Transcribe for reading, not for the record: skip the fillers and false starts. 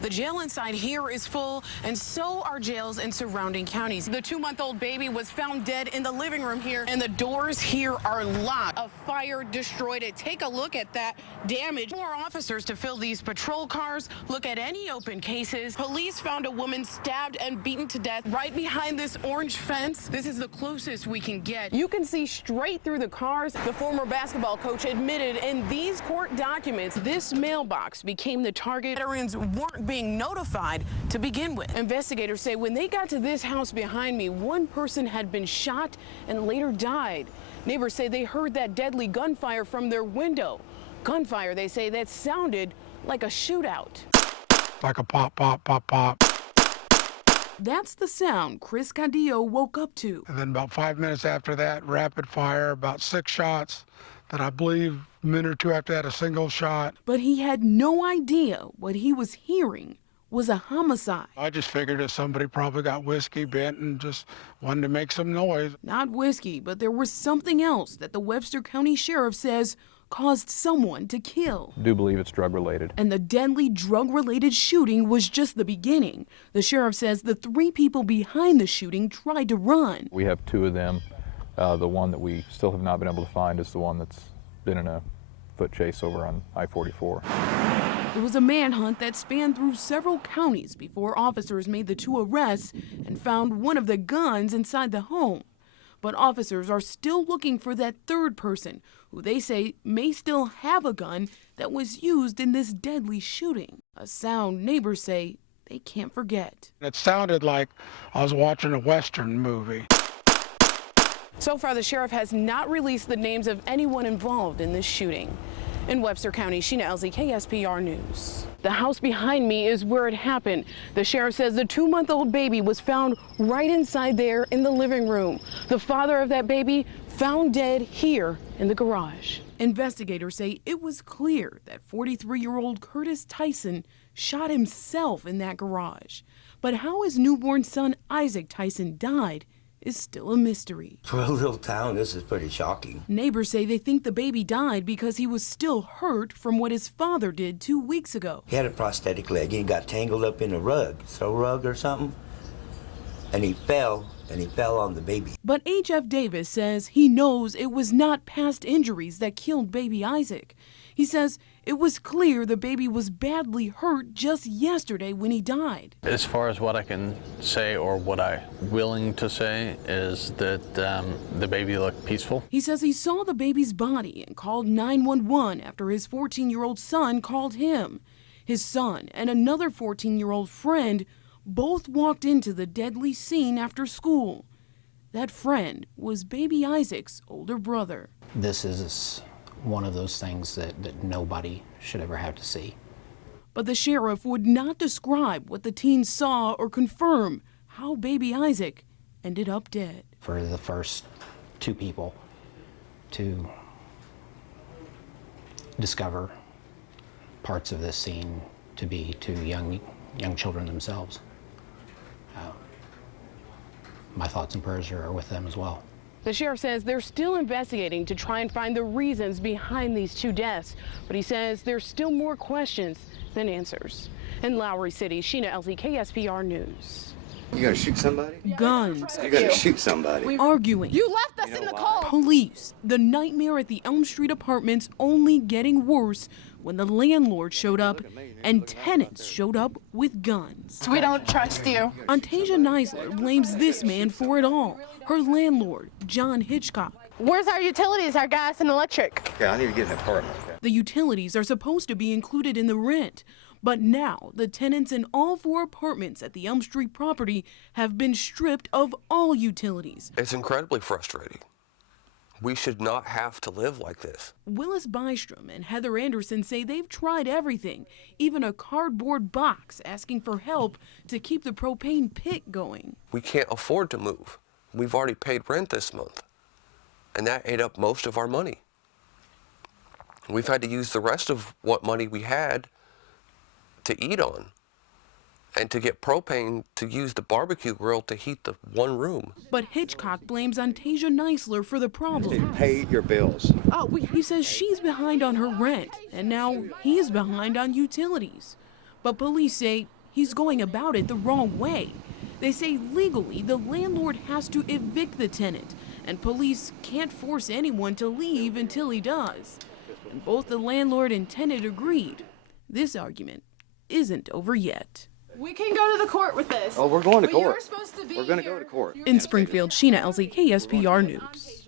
The jail inside here is full, and so are jails in surrounding counties. The 2-month-old baby was found dead in the living room here, and the doors here are locked. A fire destroyed it. Take a look at that damage. More officers to fill these patrol cars, look at any open cases. Police found a woman stabbed and beaten to death right behind this orange fence. This is the closest we can get. You can see straight through the cars. The former basketball coach admitted in these court documents this mailbox became the target. Veterans weren't being notified to begin with. Investigators say when they got to this house behind me, one person had been shot and later died. Neighbors say they heard that deadly gunfire from their window. Gunfire, they say, that sounded like a shootout. Like a pop, pop, pop, pop. That's the sound Chris Cadillo woke up to. And then about 5 minutes after that, rapid fire, about 6 shots. Then I believe a minute or two after that, a single shot. But he had no idea what he was hearing was a homicide. I just figured that somebody probably got whiskey bent and just wanted to make some noise. Not whiskey, but there was something else that the Webster County Sheriff says caused someone to kill. I do believe it's drug-related. And the deadly drug-related shooting was just the beginning. The sheriff says the 3 people behind the shooting tried to run. We have 2 of them. The one that we still have not been able to find is the one that's been in a foot chase over on I-44. It was a manhunt that spanned through several counties before officers made the 2 arrests and found one of the guns inside the home. But officers are still looking for that 3rd person, who they say may still have a gun that was used in this deadly shooting. A sound neighbors say they can't forget. It sounded like I was watching a Western movie. So far, the sheriff has not released the names of anyone involved in this shooting. In Webster County, Sheena, Elzie, KSPR News. The house behind me is where it happened. The sheriff says the 2-month-old baby was found right inside there in the living room. The father of that baby found dead here in the garage. Investigators say it was clear that 43-year-old Curtis Tyson shot himself in that garage. But how his newborn son Isaac Tyson died is still a mystery. For a little town, this is pretty shocking. Neighbors say they think the baby died because he was still hurt from what his father did 2 weeks ago. He had a prosthetic leg. He got tangled up in a rug, throw rug or something, and he fell on the baby. But H.F. Davis says he knows it was not past injuries that killed baby Isaac. He says it was clear the baby was badly hurt just yesterday when he died. As far as what I can say or what I'm willing to say is that the baby looked peaceful. He says he saw the baby's body and called 911 after his 14-year-old son called him. His son and another 14-year-old friend both walked into the deadly scene after school. That friend was baby Isaac's older brother. This is one of those things that nobody should ever have to see. But the sheriff would not describe what the teen saw or confirm how baby Isaac ended up dead. For the first 2 people to discover parts of this scene to be 2 young children themselves, my thoughts and prayers are with them as well. The sheriff says they're still investigating to try and find the reasons behind these 2 deaths, but he says there's still more questions than answers. In Lowry City, Sheena, Elzie, KSPR News. You gotta shoot somebody? Guns. You gotta shoot somebody. Arguing. You left us in the cold. Police. The nightmare at the Elm Street apartments only getting worse when the landlord showed up and tenants showed up with guns. We don't trust you. Antasia Neisler blames this man for it all. Her landlord, John Hitchcock. Where's our utilities, our gas and electric? Yeah, I need to get an apartment. The utilities are supposed to be included in the rent. But now, the tenants in all 4 apartments at the Elm Street property have been stripped of all utilities. It's incredibly frustrating. We should not have to live like this. Willis Bystrom and Heather Anderson say they've tried everything, even a cardboard box asking for help to keep the propane pit going. We can't afford to move. We've already paid rent this month, and that ate up most of our money. We've had to use the rest of what money we had to eat on and to get propane to use the barbecue grill to heat the one room. But Hitchcock blames Antasia Neisler for the problem. Pay your bills. He says she's behind on her rent, and now he's behind on utilities. But police say he's going about it the wrong way. They say legally the landlord has to evict the tenant, and police can't force anyone to leave until he does. And both the landlord and tenant agreed. This argument isn't over yet. We can go to the court with this. Oh, we're going to But you're court. supposed to be We're going to here. go to court. In Springfield, Sheena, Elzie, KSPR News.